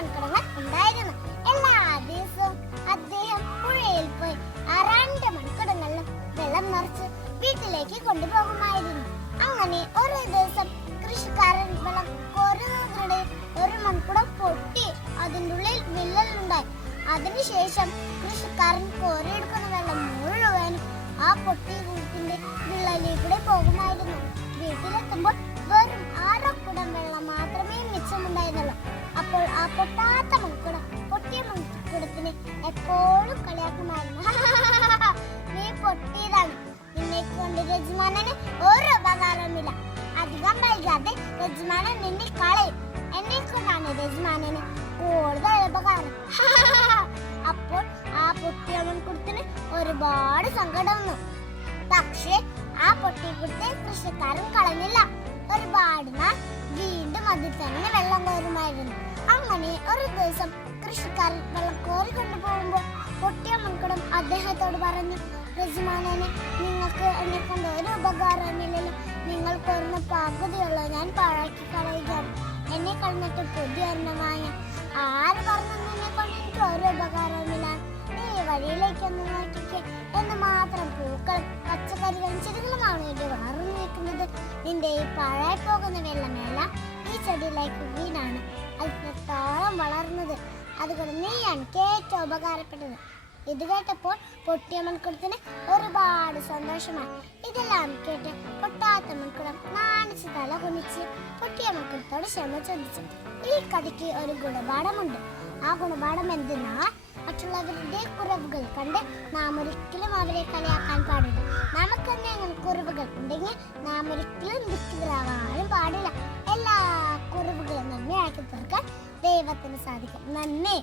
മൺകുടങ്ങൾ ഉണ്ടായിരുന്നു. എല്ലാ ദിവസവും അദ്ദേഹം പുഴയിൽ പോയി ആ 2 മൺകുടങ്ങളിലും വെള്ളം നിറച്ച് വീട്ടിലേക്ക് കൊണ്ടുപോകുമായിരുന്നു. അങ്ങനെ ഒരു ദിവസം കൃഷിക്കാരൻ വെള്ളം കോരുന്നതിനിടെ ഒരു മൺകുടം പൊട്ടി അതിൻ്റെ ഉള്ളിൽ വിള്ളലുണ്ടായി. അതിനുശേഷം കൃഷിക്കാരൻ കോരിയെടുക്കുന്ന വെള്ളം മുഴുവനും ആ പൊട്ടിയ കുളത്തിന്റെ വിള്ളലിലൂടെ പോകുമായിരുന്നു. വീട്ടിലെത്തുമ്പോൾ വെറും 6 കുടം വെള്ളം മാത്രമേ മിച്ചമുണ്ടായിരുന്നുള്ളൂ. അപ്പോൾ ആ പൊട്ടാത്ത മൺകുടം പൊട്ടിയ മൺകുടത്തിന് എപ്പോഴും കളിയാക്കുമായിരുന്നു. നീ പൊട്ടിയതാണ്, നിന്നെ കൊണ്ട് യജമാനന് ഒരു ഉപകാരവുമില്ല. അധികം വൈകാതെ യജമാനൻ നിന്നെ കളയും. എന്നെ കൊണ്ടാണ് യജമാനന് കൂടുതൽ ഉപകാരം. അപ്പോൾ ആ പൊട്ടിയ മൺകുടത്തിന് ഒരുപാട് സങ്കടം വന്നു. പക്ഷേ ആ പൊട്ടിക്കുടത്തെ കൃഷിക്കാരൻ കളഞ്ഞില്ല. ഒരുപാട് നാൾ വീണ്ടും അതിൽ തന്നെ വെള്ളം കോരുമായിരുന്നു. അങ്ങനെ ഒരു ദിവസം കൃഷിക്കാരൻ വെള്ളം കോരി കൊണ്ടുപോകുമ്പോൾ പൊട്ടിയ മൺകുടം അദ്ദേഹത്തോട് പറഞ്ഞു, യജമാനനെ, നിങ്ങൾക്ക് എന്നെ കൊണ്ട് ഒരു ഉപകാരമില്ലല്ലോ. നിങ്ങൾ കോരുന്ന പകുതിയുള്ളൂ ഞാൻ പാഴാക്കി കളയുകയാണ്. എന്നെ കളഞ്ഞിട്ട് പുതിയ ഒരെണ്ണമായ ആര് പറഞ്ഞു നിന്നെ കൊണ്ട് എനിക്ക് ഒരു ഉപകാരവുമില്ല. നീ വഴിയിലേക്കൊന്ന് നോക്കിക്കേ എന്ന് മാത്രം പൂക്കളും പച്ചക്കറികളും ചെടികളുമാണ് ഇവിടെ വളർന്നു നിൽക്കുന്നത്. നിന്റെ ഈ പാഴായി പോകുന്ന വെള്ളമേല ഈ ചെടിയിലേക്ക് വീണാണ് അത്രത്തോളം വളർന്നത്. അതുകൊണ്ട് നീയാണ് ഏറ്റവും ഉപകാരപ്പെട്ടത്. ഇത് കേട്ടപ്പോൾ പൊട്ടിയ മൺകുടത്തിന് ഒരുപാട് സന്തോഷമായി. ഇതെല്ലാം കേട്ട് പൊട്ടാത്ത മൺകുടം നാണിച്ച് തല കുനിച്ച് പൊട്ടിയ മൺകുടത്തോട് ക്ഷമ ചോദിച്ചു. ഈ കഥയ്ക്ക് ഒരു ഗുണപാഠമുണ്ട്. ആ ഗുണപാഠം എന്തെന്നാൽ മറ്റുള്ളവരുടെ കുറവുകൾ കണ്ട് നാം ഒരിക്കലും അവരെ കളിയാക്കാൻ പാടില്ല. നമുക്ക് എന്തെങ്കിലും കുറവുകൾ ഉണ്ടെങ്കിൽ നാം ഒരിക്കലും ദുഃഖിതരാവാനും പാടില്ല. എല്ലാ കുറവുകളും നന്മയാക്കി തീർക്കാൻ ദൈവത്തിന് സാധിക്കും. നന്ദി.